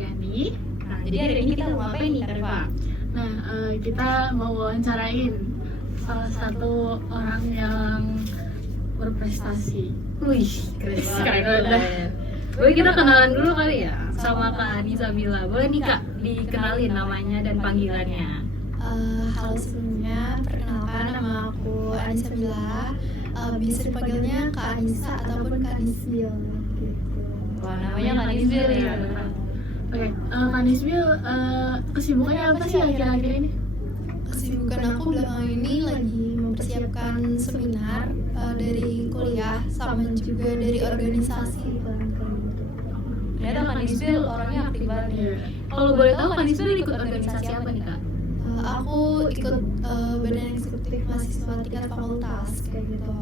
Supriyani. Nah, jadi hari ini kita mau ngapain nih, Kak Reva? Nah, kita mau wawancarain salah satu orang yang berprestasi. Wih, keren banget. Boleh kita kenalan dulu kali ya sama Kak Anissa Bila. Boleh nih Kak dikenalin namanya dan panggilannya. Halo sebelumnya, perkenalkan nama aku Anissa Bila. Bisa dipanggilnya Kak Anissa ataupun Kak Nisbil gitu. Wah, namanya Kak Nisbil ya. Oke, Kak Nisbil, kesibukannya apa sih akhir-akhir ini? Kesibukan aku belakangan ini lagi mempersiapkan seminar dari kuliah sama juga dari organisasi gitu. Ternyata Kak Nisbil orangnya aktif banget nih. Kalau boleh tahu Kak Nisbil ikut organisasi apa nih Kak? Aku ikut badan eksekutif mahasiswa tingkat fakultas kayak gitu.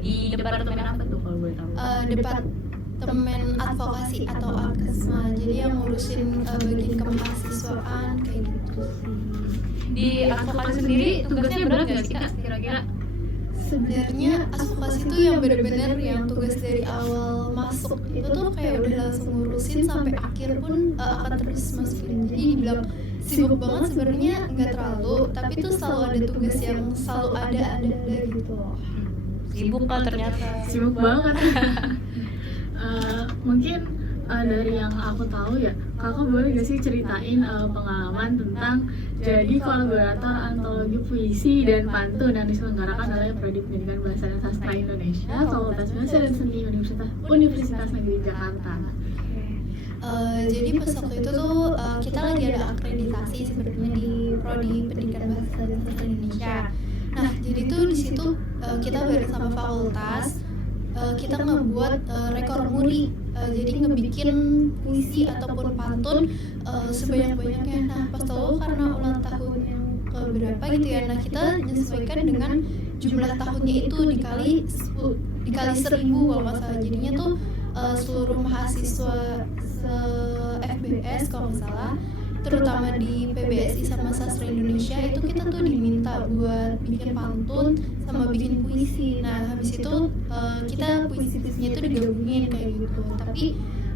Di departemen apa tuh kalau boleh tahu? Departemen advokasi atau adkesma, jadi yang ngurusin bagian kemahasiswaan kayak gitu sih. Di advokasi sendiri tugasnya berat nggak sih Kak kira-kira? Sebenarnya advokasi itu yang benar-benar yang tugas dari awal masuk itu tuh kayak udah langsung ngurusin sampai akhir pun akan terus masukin. Jadi dibilang sibuk banget sebenarnya nggak terlalu, tapi tuh selalu ada tugas yang selalu ada gitu loh. Sibuk kan ternyata. Sibuk banget. Mungkin dari yang aku tahu ya, kakak boleh gak sih ceritain pengalaman tentang jadi kolaborator antologi puisi dan pantun yang diselenggarakan oleh Prodi Pendidikan Bahasa dan Sastra Indonesia, Fakultas Bahasa dan Seni Universitas Negeri Jakarta. Jadi pas waktu itu tuh kita lagi ada akreditasi sebenarnya di Prodi Pendidikan Bahasa dan Sastra Indonesia. Nah, jadi tuh di situ kita bareng sama fakultas kita ngebuat rekor muri, jadi ngebikin puisi ataupun pantun sebanyak-banyaknya. Nah, pas tahu karena ulang tahun yang keberapa gitu ya, nah kita menyesuaikan dengan jumlah tahunnya itu dikali 1000 kalau nggak salah. Jadinya tuh seluruh mahasiswa FBS kalau nggak salah, terutama di PBSI sama Sastra Indonesia itu kita tuh diminta buat bikin pantun sama bikin puisi. Nah habis itu kita puisi-puisinya itu digabungin kayak gitu. Tapi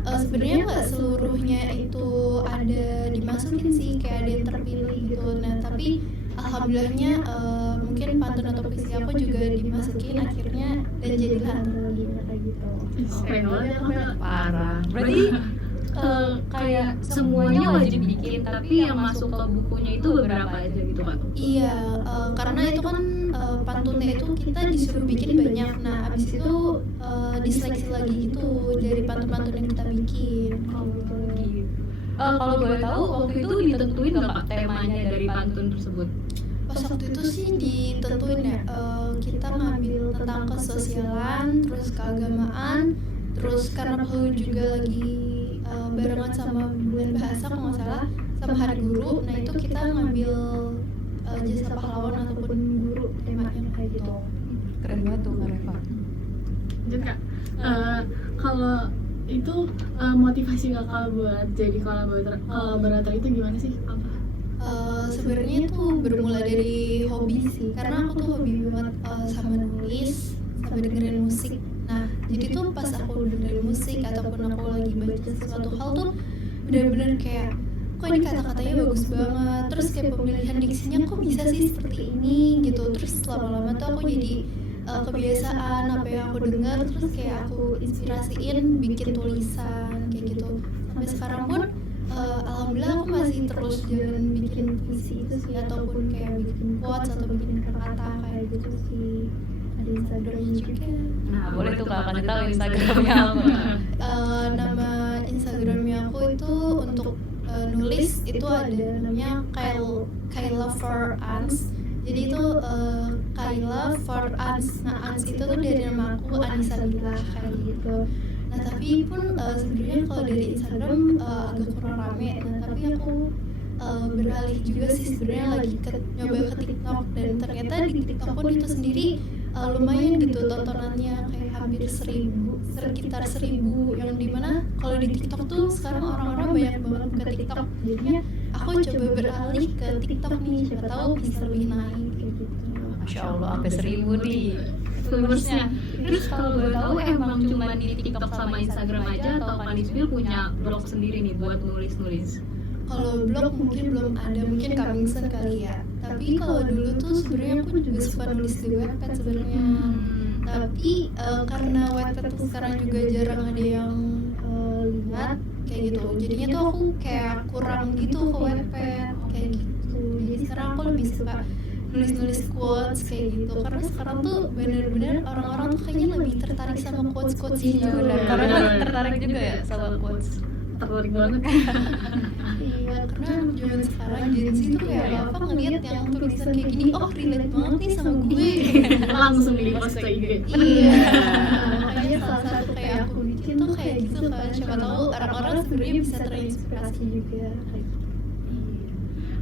sebenarnya nggak seluruhnya itu ada dimasukin sih, kayak ada yang terpilih gitu. Nah tapi alhamdulillahnya mungkin pantun atau puisi aku juga dimasukin akhirnya dan jadilah antologi kayak gitu. Keren banget ya. Parah. Berarti kayak semuanya wajib bikin, tapi yang masuk ke bukunya itu beberapa aja gitu kan? Iya, karena itu kan pantunnya itu kita disuruh bikin banyak. Nah, abis itu diseleksi lagi gitu dari pantun-pantun yang kita bikin. Kalau boleh tahu waktu itu ditentuin nggak Pak temanya dari pantun tersebut? Pas waktu itu sih ditentuin ya, kita ngambil tentang kesosialan, terus keagamaan, terus karena aku juga lagi barengan sama bulan bahasa kalau nggak salah, sama hari guru. Nah itu kita ngambil jasa pahlawan ataupun guru temanya kayak gitu. Keren banget tuh Kak Reva. Lanjut Kak, kalau itu motivasi kakak buat jadi kolaborator itu gimana sih? Apa? Sebenarnya itu bermula dari hobi sih, karena aku tuh hobi banget sama nulis, sama dengerin musik. Nah, jadi tuh pas aku dengerin musik ataupun aku lagi baca sesuatu hal tuh benar-benar kayak kok ini kata-katanya bagus banget, terus kayak pemilihan diksinya kok bisa sih seperti ini gitu. Terus lama-lama tuh aku jadi kebiasaan apa yang aku dengar, terus kayak aku inspirasiin bikin tulisan kayak gitu. Sampai sekarang pun alhamdulillah aku masih terus jalan bikin puisi itu sih, ataupun kayak bikin quotes atau bikin kata-kata kayak gitu sih. Ada Instagramnya juga. Nah, boleh tuh Kak, kasih tahu Instagramnya apa? Nama Instagramnya aku itu untuk nulis itu ada namanya Kaila for Ans. Jadi itu Kaila for Ans. Nah, Ans itu tuh dari nama aku Anissa Bila kayak gitu. Nah, tapi pun sebenarnya kalau dari Instagram agak kurang rame. Nah, tapi aku beralih juga sih sebenarnya lagi nyoba ke TikTok, dan ternyata di TikTok pun itu sendiri lumayan gitu tontonannya, kayak hampir 1000, sekitar 1000, yang dimana kalau di TikTok tuh sekarang orang-orang banyak banget buka TikTok. Jadinya aku coba beralih ke TikTok nih, siapa tahu bisa lebih naik kayak gitu. Masya Allah, sampai 1000 nih. viewersnya. Terus kalau boleh tahu emang cuma di TikTok sama Instagram aja atau Kanisbil punya blog sendiri nih buat nulis-nulis? Kalau blog mungkin belum ada, mungkin coming soon kali ya. Tapi kalau dulu tuh sebenarnya aku juga suka nulis di Wattpad sebenarnya. Tapi karena Wattpad tuh sekarang juga jarang ada yang lihat kayak gitu. Jadinya tuh aku kayak kurang gitu ke Wattpad kayak gitu. Jadi sekarang aku lebih suka nulis-nulis quotes kayak gitu. Karena sekarang tuh bener-bener orang-orang tuh kayaknya lebih tertarik sama quotes-quotes gitu. Karena tertarik juga ya sama quotes. Tertarik banget. Iya, karena zaman sekarang Gen Z tuh kayak apa ngeliat yang tulisan kayak gini, oh relate banget nih sama gue. Langsung di post ke IG. Iya, makanya salah satu kayak aku bikin tuh kayak gitu kan, siapa tahu orang-orang sebenarnya bisa terinspirasi juga.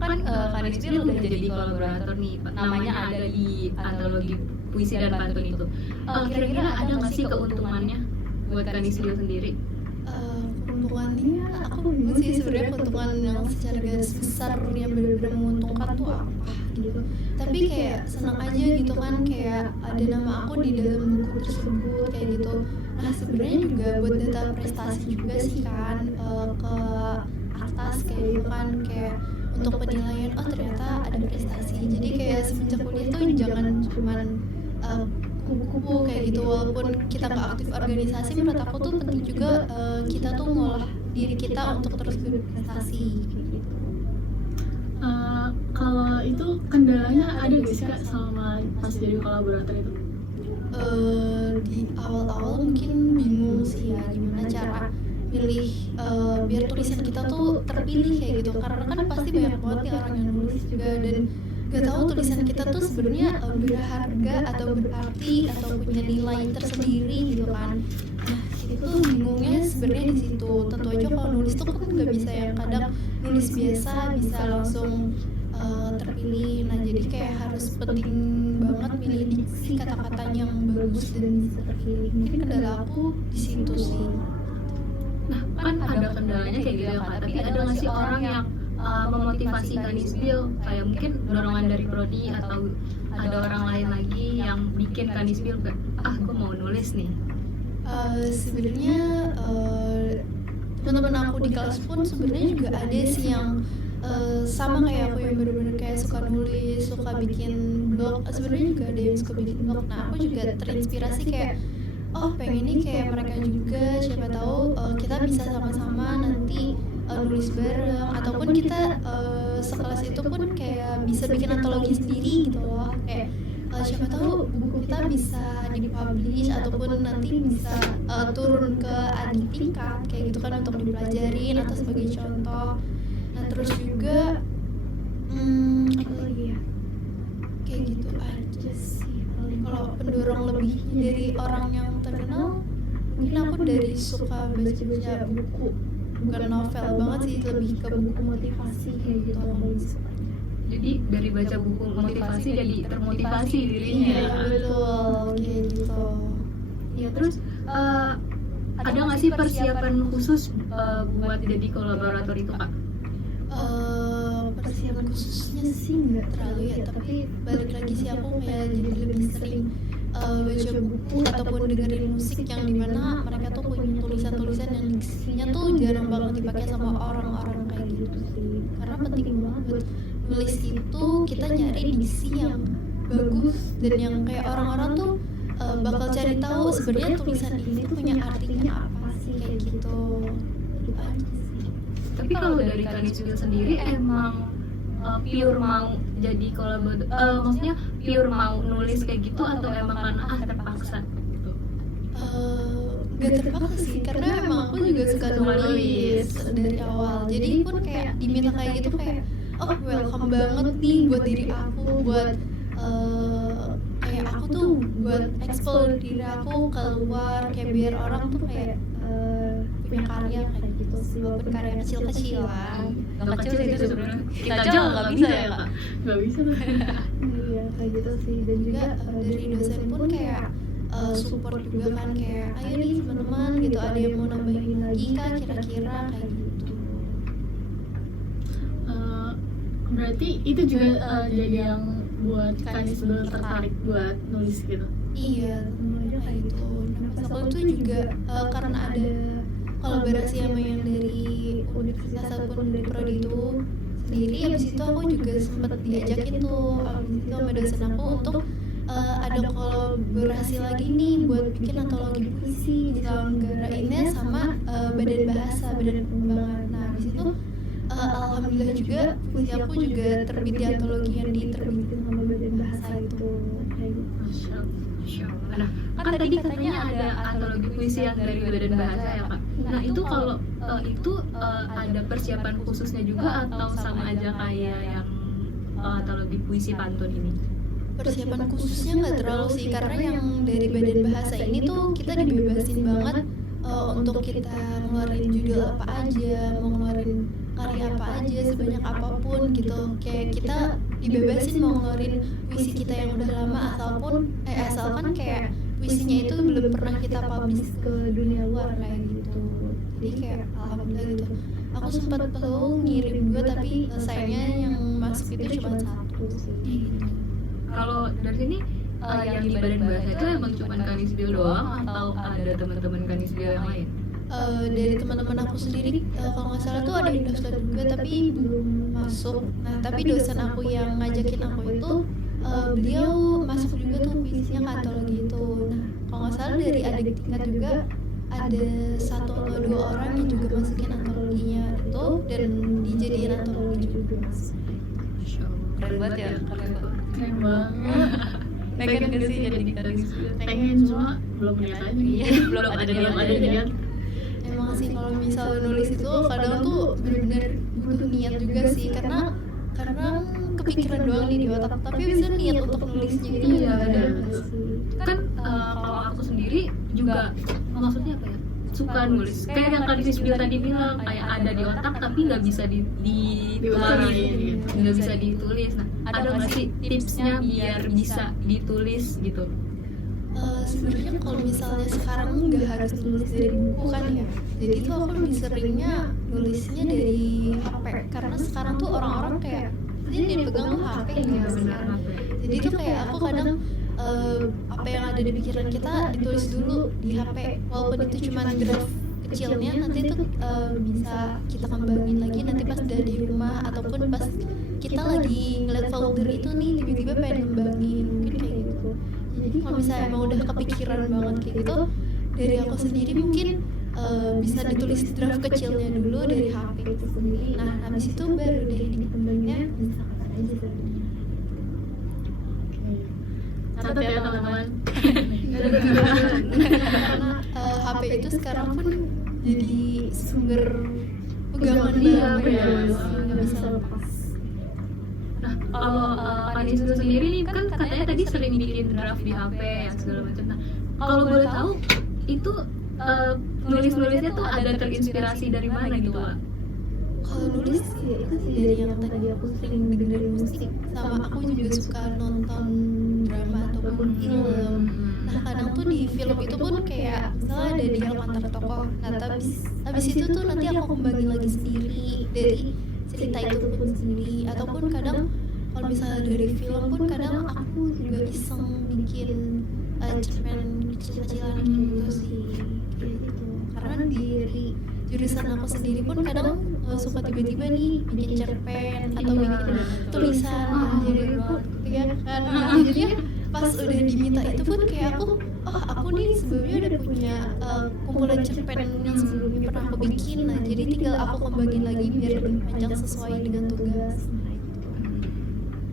Kan Kanisbil udah jadi kolaborator nih, namanya ada di antologi puisi dan pantun itu. Kira-kira ada nggak sih keuntungannya buat Kanisbil sendiri? Keuntungannya aku bingung sih sebenarnya, keuntungan yang secara garis besar yang benar-benar menguntungkan tuh apa gitu. Tapi kayak senang aja gitu kan, kayak ada nama aku di dalam buku tersebut kayak gitu. Nah sebenarnya juga buat data prestasi juga sih kan, ke atas kayak gitu kan, kayak untuk penilaian oh ternyata ada prestasi. Jadi kayak semenjak kuliah tuh jangan cuman kupu-kupu kayak gitu, walaupun kita nggak aktif organisasi, menurut aku tuh penting juga kita tuh ngolah diri kita untuk terus berprestasi kayak gitu. Kalau itu kendalanya ada gak sih Kak sama pas jadi kolaborator itu? Di awal-awal mungkin bingung sih ya gimana cara pilih biar tulisan kita tuh terpilih kayak gitu, karena kan pasti banyak banget ya orang yang nulis juga dan gak tahu tulisan kita tuh sebenarnya berharga atau berarti atau punya nilai tersendiri gitu kan. Nah itu bingungnya sebenarnya di situ. Tentu aja kalau nulis tuh kan nggak bisa yang kadang nulis biasa bisa langsung terpilih. Nah jadi kayak harus penting banget milih diksi kata-katanya yang bagus dan bisa terpilih. Mungkin kendala aku di situ sih. Nah kan ada kendalanya kayak gitu ya Kak, tapi ada nggak sih orang yang memotivasi Kanisbil, kayak mungkin dorongan dari prodi atau ada orang lain lagi yang bikin Kanisbil gue mau nulis nih? Sebenarnya teman-teman aku di kelas pun sebenarnya juga ada sih yang sama kayak aku, yang benar-benar kayak suka nulis, suka bikin blog. Sebenarnya juga ada yang suka bikin blog. Nah aku juga terinspirasi kayak oh pengen nih kayak mereka juga, siapa tahu kita bisa sama-sama nanti nulis bareng, ataupun kita sekelas itu pun kayak bisa bikin antologi sendiri gitu loh, kayak siapa tahu buku kita bisa dipublish ataupun nanti bisa turun ke adik tingkat kayak gitu kan untuk dipelajarin atau sebagai contoh. Nah terus juga apa lagi ya, kayak gitu aja sih. Kalau pendorong lebih dari orang yang terkenal, mungkin aku dari suka baca-baca buku, bukan novel banget sih, lebih ke buku motivasi kayak gitu aku lebih suka. Jadi dari baca buku motivasi jadi termotivasi dirinya. Iya betul kayak gitu. Ya terus ada nggak sih persiapan khusus buat jadi kolaborator itu Kak? Persiapan khususnya sih nggak terlalu ya, tapi balik lagi sih aku kayak jadi lebih sering baca buku ataupun dengerin musik yang dimana mereka tuh punya tulisan-tulisan yang diksinya tuh jarang banget dipakai sama orang-orang kayak gitu sih. Karena penting banget buat nulis itu kita nyari diksi yang bagus dan yang kayak orang-orang tuh bakal cari tahu sebenarnya tulisan ini tuh punya artinya apa sih kayak gitu. Gitu aja sih. Tapi kalau dari Kanisbil sendiri emang pure mau jadi kolaborator, maksudnya pure mau nulis kayak gitu atau emang karena terpaksa gitu? Gak terpaksa sih, karena emang aku juga suka nulis dari awal. Jadi pun kayak diminta kayak gitu kayak oh welcome banget nih buat diri aku, buat kayak aku tuh buat explore diri aku keluar, kayak biar orang tuh kayak punya karya kayak gitu sih, walaupun karya kecil-kecilan. Nggak kecil sih itu sebenarnya, kita aja nggak bisa ya Kak? Nggak bisa tuh. Iya kayak gitu sih. Dan juga dari dosen pun kayak support juga kan, kayak ayo nih teman-teman gitu, ada yang mau nambahin lagi kah kira-kira kayak gitu. Berarti itu juga jadi yang buat Kanisbil tertarik buat nulis gitu. Iya, tentu aja kayak gitu. Nah, pas aku tuh juga karena ada kolaborasi sama yang dari universitas ataupun dari prodi itu sendiri, habis itu aku juga sempat diajakin tuh habis itu sama dosen aku untuk ada kolaborasi lagi nih buat bikin antologi puisi diselenggarainnya sama badan bahasa, badan pengembangan. Nah, habis itu alhamdulillah juga puisi aku juga terbit di antologi yang diterbitin sama badan bahasa itu kayak gitu. Masya Allah. Nah, kan tadi katanya ada antologi puisi yang dari badan bahasa ya Kak. Nah itu kalau itu ada persiapan khususnya juga atau sama aja kayak yang antologi puisi pantun ini? Persiapan khususnya nggak terlalu sih, karena yang dari badan bahasa ini tuh kita dibebasin banget untuk kita ngeluarin judul apa aja, mau ngeluarin karya apa aja, sebanyak apapun gitu. Kayak kita dibebasin mau ngeluarin puisi kita yang udah lama, asalkan kayak puisinya itu belum pernah kita publish ke dunia luar kayak gitu. Jadi kayak alhamdulillah gitu. Aku sempat tahu ngirim 2 tapi sayangnya yang masuk itu cuma 1 sih gitu. Kalau dari sini yang di badan bahasa itu emang cuma Kanisbil doang atau ada teman-teman Kanisbil yang lain? Dari teman-teman aku sendiri kalau nggak salah tuh ada yang daftar juga tapi belum masuk. Nah tapi dosen aku yang ngajakin aku itu beliau masuk juga tuh puisinya ke antologi itu. Nah kalau nggak salah dari adik tingkat juga ada 1 atau 2 orang yang juga masukin antologinya itu dan dijadiin antologi juga. Keren banget ya, keren banget. Keren banget. Pengen gak sih jadi Kanisbil? Pengen, cuma belum niat aja. Iya, belum ada niat. Emang sih kalau misalnya nulis itu kadang tuh benar-benar butuh niat juga sih, karena kepikiran doang nih di otak, tapi bisa niat untuk nulisnya itu Iya, nggak ada. Kan kalau aku sendiri juga maksudnya apa ya, suka nulis kayak yang Kanisbil tadi bilang, kayak ada di otak tapi nggak bisa Diutarain. nggak bisa ditulis. Nah ada nggak sih tipsnya biar bisa ditulis gitu? Sebenarnya kalau misalnya sekarang nggak harus nulis dari buku kan ya, jadi tuh aku lebih seringnya nulisnya dari HP, karena sekarang tuh orang-orang kayak dia dipegang HP gitu Iya, benar, sekarang. HP. Jadi tuh kayak aku kadang apa yang ada di pikiran kita ditulis dulu di HP, walaupun itu cuma draft kecilnya, nanti tuh bisa kita kembangin lagi nanti pas udah di rumah ataupun pas kita lagi ngeliat folder itu nih tiba-tiba pengen kembangin, mungkin kayak gitu. Jadi kalau misalnya emang udah kepikiran banget kayak gitu, dari aku sendiri mungkin bisa ditulis draft kecilnya dulu dari HP itu sendiri. Nah habis itu baru deh dikembanginnya bisa kapan aja sebenarnya. Catat ya teman-teman. Karena HP itu sekarang pun jadi sumber pegangan Iya, banget ya, benar. nggak bisa lepas. Nah, kalau Kanisbil sendiri nih kan katanya tadi sering bikin draft di HP yang segala macam. Nah, kalau boleh tahu itu nulis-nulisnya tuh ada terinspirasi dari mana gitu, Kak? Kalau nulis sih ya itu sih dari yang tadi aku sering dengerin musik, sama aku juga suka nonton drama ataupun film. Nah kadang tuh di film itu pun kayak misalnya ada dialog antar tokoh, nah habis itu tuh nanti aku kembangin lagi sendiri dari cerita itu pun sendiri, ataupun kadang kalau misalnya dari film pun kadang aku juga iseng bikin cerpen kecil-kecilan gitu sih kayak gitu. Karena dari jurusan aku sendiri pun kadang suka tiba-tiba nih bikin cerpen atau bikin tulisan, jadi aku ya kan jadinya pas udah diminta itu pun kayak aku nih sebelumnya udah punya kumpulan cerpen yang sebelumnya pernah aku bikin, nah jadi tinggal aku kembangin lagi biar lebih panjang sesuai dengan tugas. Nah itu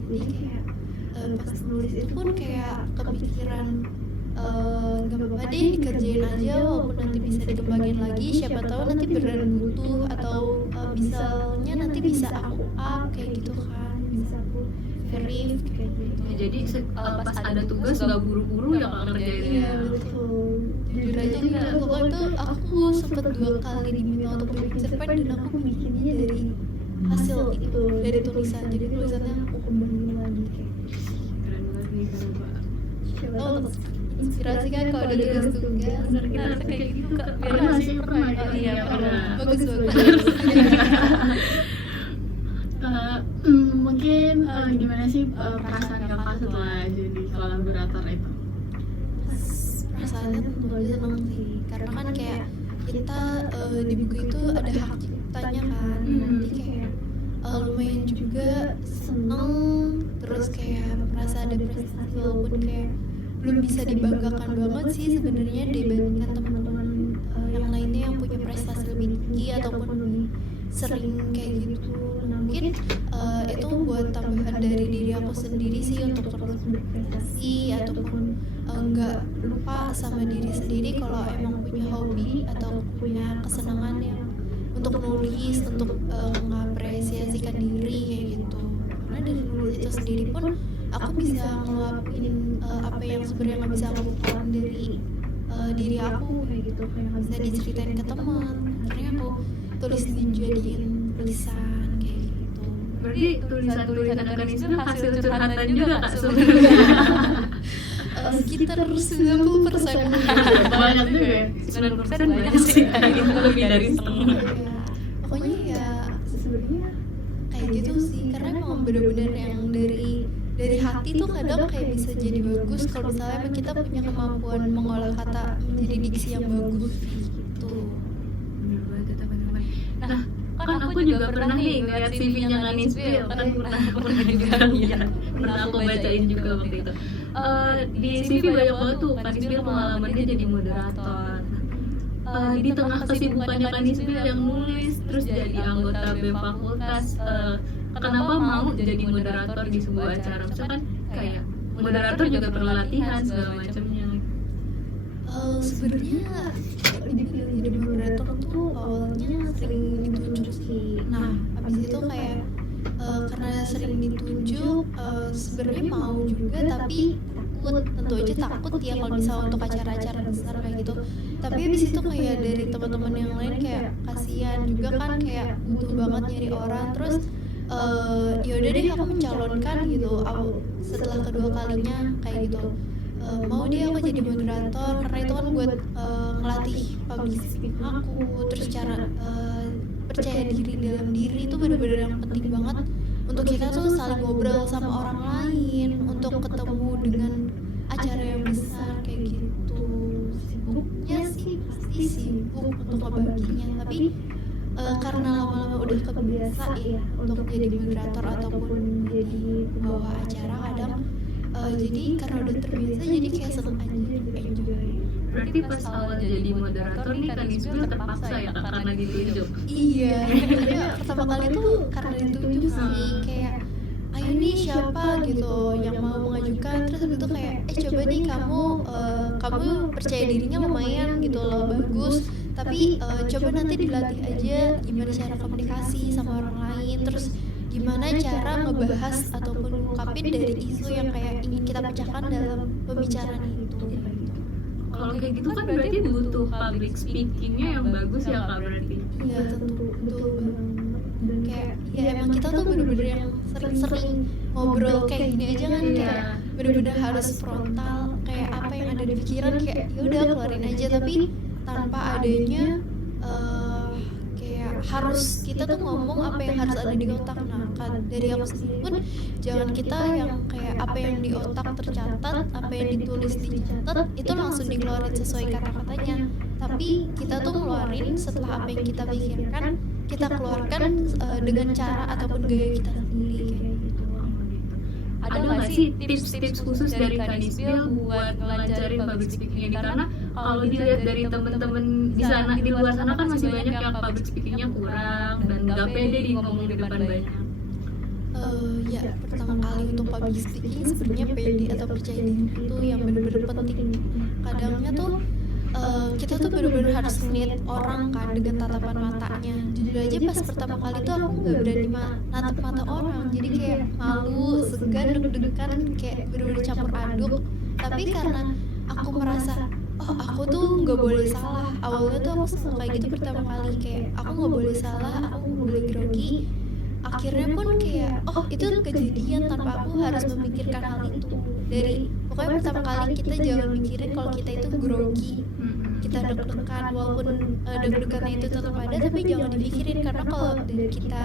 jadi kayak pas nulis itu pun kayak kepikiran nggak apa-apa deh dikerjain aja, walaupun nanti bisa dikembangin lagi, siapa tahu nanti beneran butuh atau misalnya nanti bisa aku up kayak gitu kan, bisa aku verif kayak gitu. Ya, jadi pas ada tugas nggak buru-buru ya Kak ngerjainnya. Iya betul, jujur aja gitu waktu itu aku sempet 2 kali diminta untuk bikin cerpen dan aku bikinnya dari hasil itu, dari tulisan, jadi tulisannya aku kembangin lagi kayak gitu. Keren banget nih, keren banget. Siapa tahu inspirasi kan kalau ada tugas-tugas. Kita harus kayak gitu Kak. Pernah sih, pernah. Iya, pernah. Bagus. Mungkin gimana sih perasaan kakak setelah jadi kolaborator itu? perasaannya tentu aja seneng sih, karena kan kayak kita di buku itu ada hak ciptanya kan, jadi kayak lumayan juga seneng, terus kayak merasa ada prestasi walaupun kayak belum bisa dibanggakan banget sih sebenarnya dibandingkan teman-teman yang lainnya yang punya prestasi lebih tinggi ataupun lebih sering kayak gitu. Nah, mungkin itu buat tambahan dari diri aku sendiri sih untuk terus berprestasi ataupun nggak lupa sama diri sendiri kalau emang punya hobi atau punya kesenangan yang untuk nulis, untuk mengapresiasikan diri kayak gitu. Karena dari nulis itu sendiri pun aku bisa ngeluapin apa yang sebenarnya nggak bisa aku keluarin dari diri aku kayak gitu, kayak nggak bisa diceritain ke teman, akhirnya aku tulis dijadiin tulisan kayak gitu. Berarti tulisan-tulisan Kanisbel hasil curhatan juga Kak sebenarnya. Sekitar 90%. Banyak juga ya. 90% banyak sih. Itu lebih dari setengah. Ya, pokoknya ya sebenarnya kayak gitu sih, karena emang bener-bener yang dari hati tuh kadang kayak bisa jadi bagus kalau misalnya emang kita punya kemampuan mengolah kata menjadi diksi yang bagus gitu. Bener banget teman-teman. Nah, kan aku juga pernah nih ngeliat CV-nya Kanisbel, kan pernah juga lihat, pernah aku bacain juga waktu itu. Di CV banyak banget tuh Kanisbel pengalamannya jadi moderator. Di tengah kesibukannya Kanisbel yang nulis, terus jadi anggota BEM fakultas, kenapa mau jadi moderator di sebuah acara? Misalkan kayak moderator juga perlu latihan segala macamnya. Sebenarnya dipilih jadi moderator tuh awalnya sering ditunjuk sih. Nah, habis itu kayak karena sering ditunjuk, sebenarnya mau juga tapi takut, tentu aja takut ya kalau misalnya untuk acara-acara besar kayak gitu. Tapi habis itu kayak dari teman-teman yang lain kayak kasihan juga kan, kayak butuh banget nyari orang, terus yaudah deh aku mencalonkan gitu. Setelah kedua kalinya kayak gitu, mau deh aku jadi moderator karena itu kan buat ngelatih public speaking aku, terus cara percaya diri dalam diri itu benar-benar yang penting banget untuk kita tuh saling ngobrol sama orang lain, untuk ketemu dengan acara yang besar kayak gitu. Sibuknya sih pasti sibuk untuk ngebaginya, tapi karena lama-lama udah kebiasa ya untuk jadi moderator ataupun jadi pembawa acara kadang, jadi karena udah terbiasa jadi kayak seneng aja, enjoy. Berarti pas awal jadi moderator nih Kanisbel terpaksa ya Kak, karena ditunjuk. Iya, pertama kali tuh karena ditunjuk sih, kayak ayo nih siapa gitu yang mau mengajukan, terus habis itu kayak coba nih kamu percaya dirinya lumayan gitu loh, bagus, tapi coba nanti dilatih aja gimana cara komunikasi sama orang lain, terus gimana cara ngebahas ataupun ngungkapin dari isu yang kayak ingin kita pecahkan dalam pembicaraan itu. Kalau kayak gitu kan berarti butuh public speakingnya yang bagus ya Kak berarti. Iya tentu, betul banget. Dan kayak ya emang kita tuh bener-bener yang sering-sering ngobrol kayak gini aja kan, kayak bener-bener harus frontal, kayak apa yang ada di pikiran kayak ya udah keluarin aja, tapi tanpa adanya kayak harus kita tuh ngomong apa yang harus ada di otak. Nah kan dari aku sendiri pun jangan kita yang kayak apa yang di otak tercatat, apa yang ditulis dicatat itu langsung dikeluarin sesuai kata-katanya, tapi kita tuh ngeluarin setelah apa yang kita pikirkan kita keluarkan dengan cara ataupun gaya kita sendiri kayak gitu. Ada nggak sih tips-tips khusus dari Kanisbel buat ngelancarin public speaking ini? Karena kalau dilihat dari temen-temen di sana, di luar sana kan masih banyak yang public speakingnya kurang dan nggak pede di ngomong di depan banyak. Ya pertama kali untuk public speaking sebenarnya pede atau percaya diri itu yang benar-benar penting. Kadangnya tuh kita tuh benar-benar harus ngeliat orang kan dengan tatapan matanya. Jujur aja pas pertama kali tuh aku nggak berani natap mata orang, jadi kayak malu, segan, deg-degan, kayak benar-benar campur aduk. Tapi karena aku merasa aku tuh nggak boleh salah. Awalnya tuh aku selalu kayak gitu pertama kali, kayak aku nggak boleh salah, aku nggak boleh grogi. Akhirnya pun kayak itu kejadian tanpa aku harus memikirkan hal itu. Dari pokoknya pertama kali kita jangan mikirin kalau kita itu grogi, kita deg-degan, walaupun deg-degannya itu tetap ada, tapi jangan dipikirin, karena kalau dari kita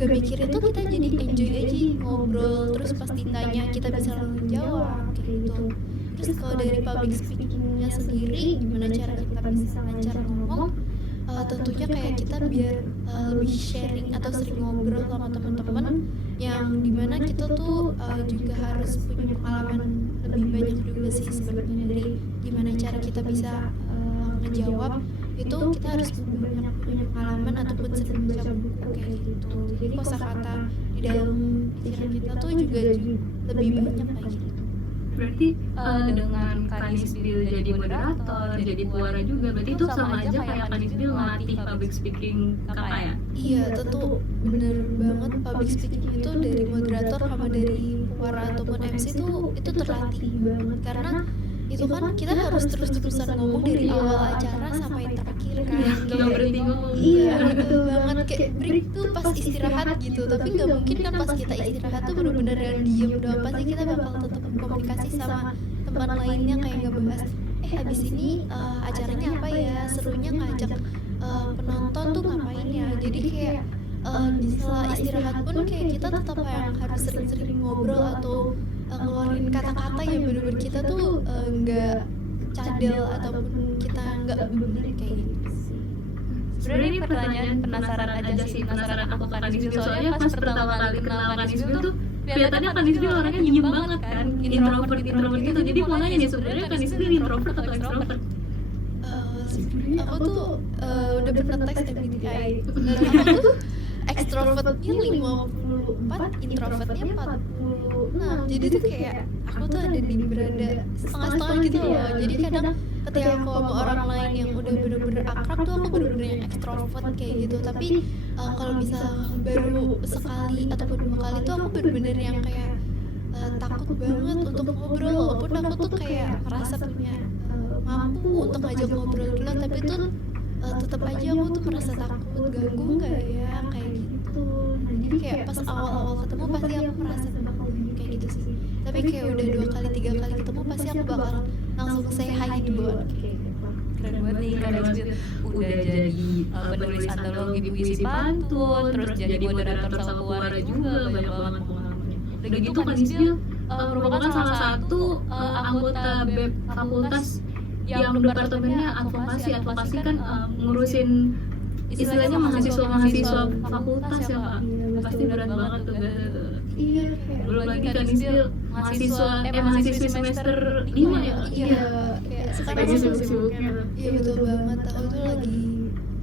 gak mikirin tuh kita jadi enjoy aja ngobrol, terus pas ditanya kita bisa langsung jawab kayak gitu. Terus kalau dari public speaking ngomongnya sendiri, gimana cara kita bisa lancar ngomong. Tentunya kayak kita biar lebih sharing atau sering ngobrol sama teman-teman yang dimana kita tuh juga harus punya pengalaman lebih banyak juga sih sebenarnya dari gimana cara kita bisa ngejawab itu. Kita harus banyak punya pengalaman ataupun sering baca buku kayak gitu. Jadi kosakata di dalam pikiran kita tuh juga lebih banyak kayak gitu. Berarti dengan Kanisbil jadi moderator, jadi puara juga, berarti itu sama aja kayak Kanisbil ngelatih public speaking kakak ya? Iya, tentu bener banget. Public speaking itu dari moderator sama dari puara ataupun MC itu terlatih banget, karena itu kan kita harus terus-terusan ngomong dari awal acara sampai terakhir kan. Nggak berhenti ngomong. Iya, betul banget. Kayak break tuh pas istirahat gitu, tapi nggak mungkin kan pas kita istirahat tuh bener-bener yang diem doang. Pasti kita bakal tetap komunikasi sama teman lainnya, kayak ngebahas habis ini acaranya apa ya, serunya ngajak penonton tuh ngapain ya. Jadi kayak di sela istirahat pun kayak kita tetap yang harus sering-sering ngobrol atau ngeluarin kata-kata yang bener-bener kita tuh nggak cadel ataupun kita nggak bener kayak gitu sih. Sebenarnya ini pertanyaan penasaran aja sih, penasaran aku Kanisbil, soalnya pas pertama kali kenal Kanisbil tuh kelihatannya Kanisbil orangnya diem banget kan, introvert gitu. Jadi mau nanya nih, sebenarnya Kanisbil introvert atau extrovert? Sebenarnya aku tuh udah pernah tes MBTI dan aku tuh extrovertnya 54, introvertnya 46. Jadi tuh kayak aku tuh ada di berada setengah-setengah gitu loh. Jadi kadang ketika aku sama orang lain yang udah bener-bener akrab tuh aku bener-bener yang extrovert kayak gitu. Tapi kalau misal baru sekali ataupun 2 kali tuh aku bener-bener yang kayak takut banget untuk ngobrol, walaupun aku tuh kayak merasa punya mampu untuk ngajak ngobrol dulu, tapi tuh tetap aja aku tuh merasa takut, ganggu nggak ya kayak gitu. Nah, jadi kayak pas awal-awal ketemu pasti aku merasa bakal bingung kayak gitu sih. Tapi kayak udah 2 kali 3 kali ketemu pasti aku bakal langsung say hi duluan kayak gitu. Keren banget nih Kanisbil, udah jadi penulis antologi puisi pantun, terus jadi moderator sama puara juga, banyak banget pengalamannya. Udah gitu Kanisbil merupakan salah satu anggota BEM fakultas yang departemennya advokasi kan ngurusin istilahnya mahasiswa fakultas ya Pak. Pasti berat banget tuh. Iya, Belum lagi Kanisbil mahasiswi semester 5 ya? Iya, kayak sekarang Lagi tuh sibuk-sibuknya. iya betul banget. Aku tuh lagi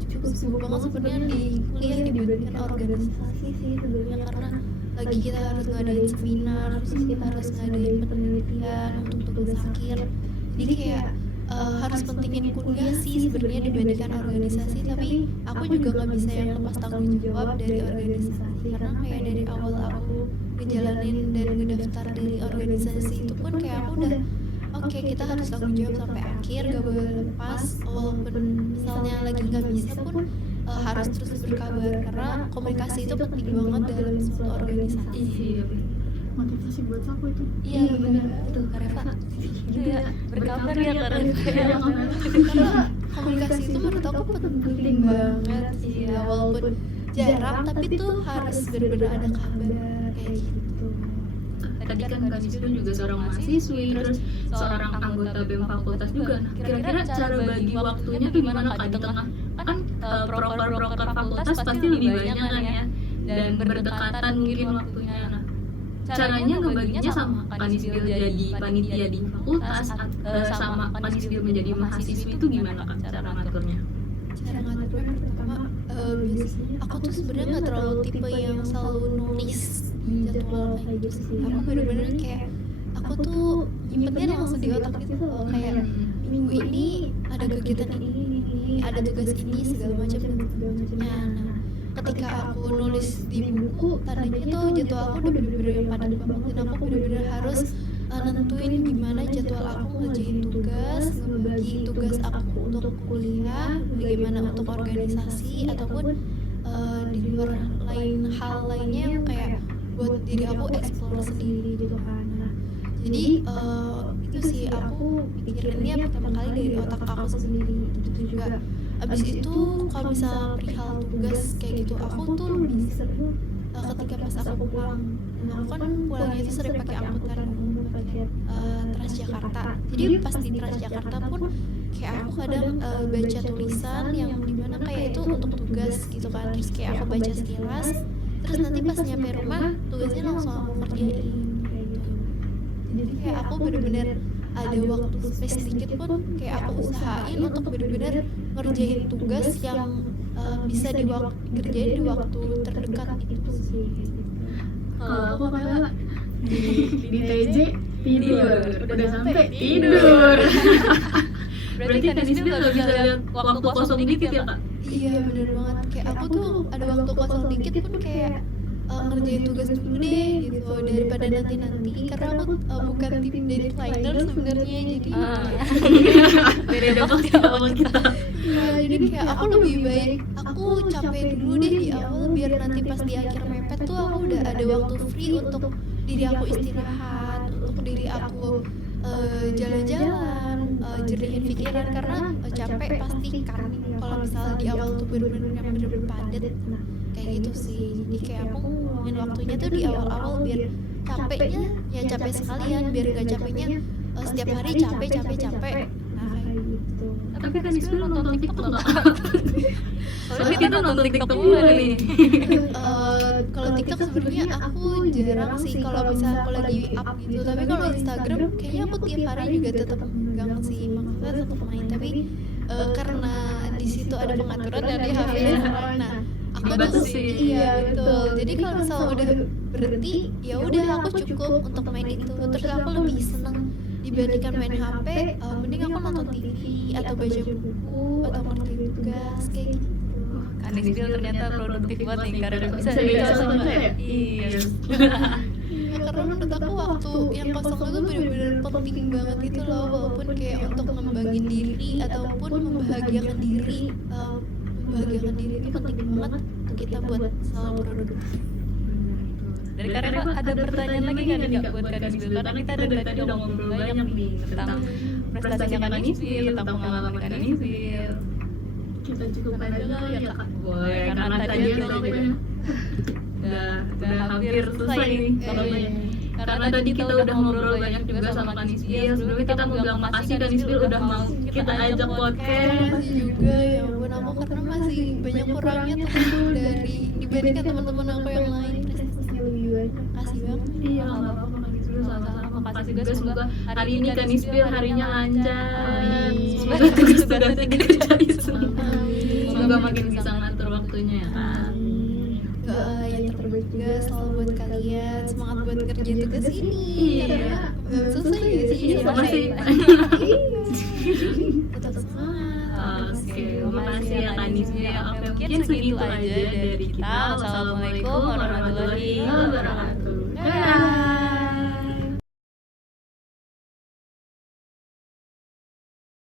cukup sibuk banget sebenarnya di kuliah dibandingkan organisasi sih sebenarnya, karena lagi kita harus ngadain seminar, terus kita harus ngadain penelitian untuk tugas akhir. Jadi kayak harus pentingin kuliah sih sebenarnya dibandingkan organisasi. Tapi aku juga nggak bisa yang lepas tanggung jawab dari organisasi, karena kayak dari awal aku ngejalanin dan ngedaftar dari organisasi itu pun kayak aku udah oke, kita harus tanggung jawab sampai akhir, gak boleh lepas. Walaupun misalnya lagi nggak bisa pun harus terus berkabar, karena komunikasi itu penting banget dalam suatu organisasi. Iya. Motivasi buat aku itu. Iya benar. Tuh Kak Reva ya, berkabar ya Kak Reva. Karena komunikasi itu menurut aku penting banget sih ya, walaupun jarang tapi tuh harus benar-benar ada kabar kayak gitu. Tadi kan Kanisbil juga seorang mahasiswi, terus seorang anggota BEM fakultas juga. Nah, kira-kira cara bagi waktunya gimana Kak di tengah? Kan proker fakultas pasti lebih banyak kan ya, dan berdekatan mungkin waktunya. Nah, caranya ngebaginya sama Kanisbil jadi panitia di fakultas sama Kanisbil menjadi mahasiswi itu gimana Kak cara ngaturnya? Cara ngaturnya pertama biasanya aku tuh sebenarnya nggak terlalu tipe yang selalu nulis jadwal kayak gitu sih. Aku bener-bener kayak aku tuh nyimpennya langsung di otak gitu loh, kayak minggu ini ada kegiatan ini, ada tugas ini segala macam dan segala macamnya. Nah, ketika aku nulis di buku, tandanya tuh jadwal aku udah bener-bener yang padat banget, dan aku bener-bener harus nentuin gimana jadwal aku ngerjain tugas, ngebagi tugas aku untuk kuliah, bagaimana untuk organisasi ataupun di luar hal lainnya yang kayak buat diri aku explore sendiri gitu kan. Nah, jadi itu sih aku pikirinnya pertama kali dari otak aku sendiri gitu juga. Abis itu kalau misal perihal tugas kayak gitu, aku tuh lebih seru ketika pas aku pulang, aku kan pulangnya itu sering pakai angkutan umum, pakai Transjakarta. Jadi pas di Transjakarta pun kayak aku kadang baca tulisan yang dimana kayak itu untuk tugas gitu kan, terus kayak aku baca sekilas, terus nanti pas nyampe rumah tugasnya langsung aku kerjain kayak gitu. Jadi kayak aku bener-bener ada waktu space sedikit pun kayak aku usahain untuk bener-bener ngerjain tugas yang bisa dikerjain di waktu terdekat itu sih. Kalau aku kayak di TJ tidur, udah sampai tidur. Berarti Kanisbil nggak bisa lihat waktu kosong dikit ya kak? Iya bener banget, kayak aku tuh ada waktu kosong dikit pun kayak ngerjain tugas dulu deh gitu daripada nanti karena aku bukan tim deadliner sebenarnya, jadi Beda banget sama kita. ya jadi kayak aku lebih baik aku capek dulu deh di awal biar nanti pas di akhir mepet tuh aku udah ada waktu free untuk diri aku istirahat, untuk diri aku jalan-jalan, jernihin pikiran karena capek pasti kan kalau misalnya di awal tuh bener-bener yang bener-bener padat kayak gitu sih. Jadi kayak aku ngomongin waktunya tuh di awal-awal biar capeknya ya capek sekalian, biar gak capeknya setiap hari capek. Nah kayak gitu. Tapi Kanisbil nonton TikTok nggak? Soalnya kita nonton TikTok mulu nih. Kalau TikTok sebenarnya aku jarang sih kalau misalnya aku lagi up gitu, tapi kalau Instagram kayaknya aku tiap hari juga tetap megang sih, maksudnya tetap main, tapi karena di situ ada pengaturan dari HP sekarang. Nah aku tuh Dibatasi. iya betul, jadi kalau misalnya udah berhenti ya udah aku cukup untuk main itu, terus aku lebih seneng dibandingkan main HP, mending aku nonton TV atau baca buku atau ngerjain tugas kayak gitu. Kanisbil ternyata produktif banget nih karena bisa Bisa dibaca sama sama ya? iya. Ya, karena menurut aku waktu yang kosong itu benar-benar penting banget gitu loh, walaupun kayak untuk ngembangin diri ataupun membahagiakan diri, membahagiakan diri itu penting banget untuk kita buat selalu produktif. Dari Karena ada pertanyaan lagi nggak nih Kak buat Kanisbil? Karena kita dari tadi udah ngobrol banyak nih tentang prestasinya Kanisbil, tentang pengalaman Kanisbil. Kita cukup aja kali ya kak. Boleh, karena tadi ya, kita juga udah hampir selesai nih waktunya. Karena tadi kita udah ngobrol banyak juga sama Kanisbil. Sebelumnya kita mau bilang makasih Kanisbil udah mau kita ajak podcast. Makasih juga ya ampun, aku karena masih banyak kurangnya tuh dari dibandingkan teman-teman aku yang lain prestasinya lebih banyak. Makasih banget. Iya nggak apa-apa Kanisbil, sama-sama. Makasih juga, semoga hari ini Kanisbil harinya lancar. Amin. Semoga tugas-tugasnya dikerjain semua. Amin. Semoga makin bisa ngatur waktunya ya kan. Doa yang terbaik juga selalu buat kalian, semangat buat kerja tugas ini karena belum selesai ya sih. Iya, masih. Tetap semangat. Oke, makasih ya Kanisbil. Oke, mungkin segitu aja dari kita. Wassalamualaikum warahmatullahi wabarakatuh. Dadah.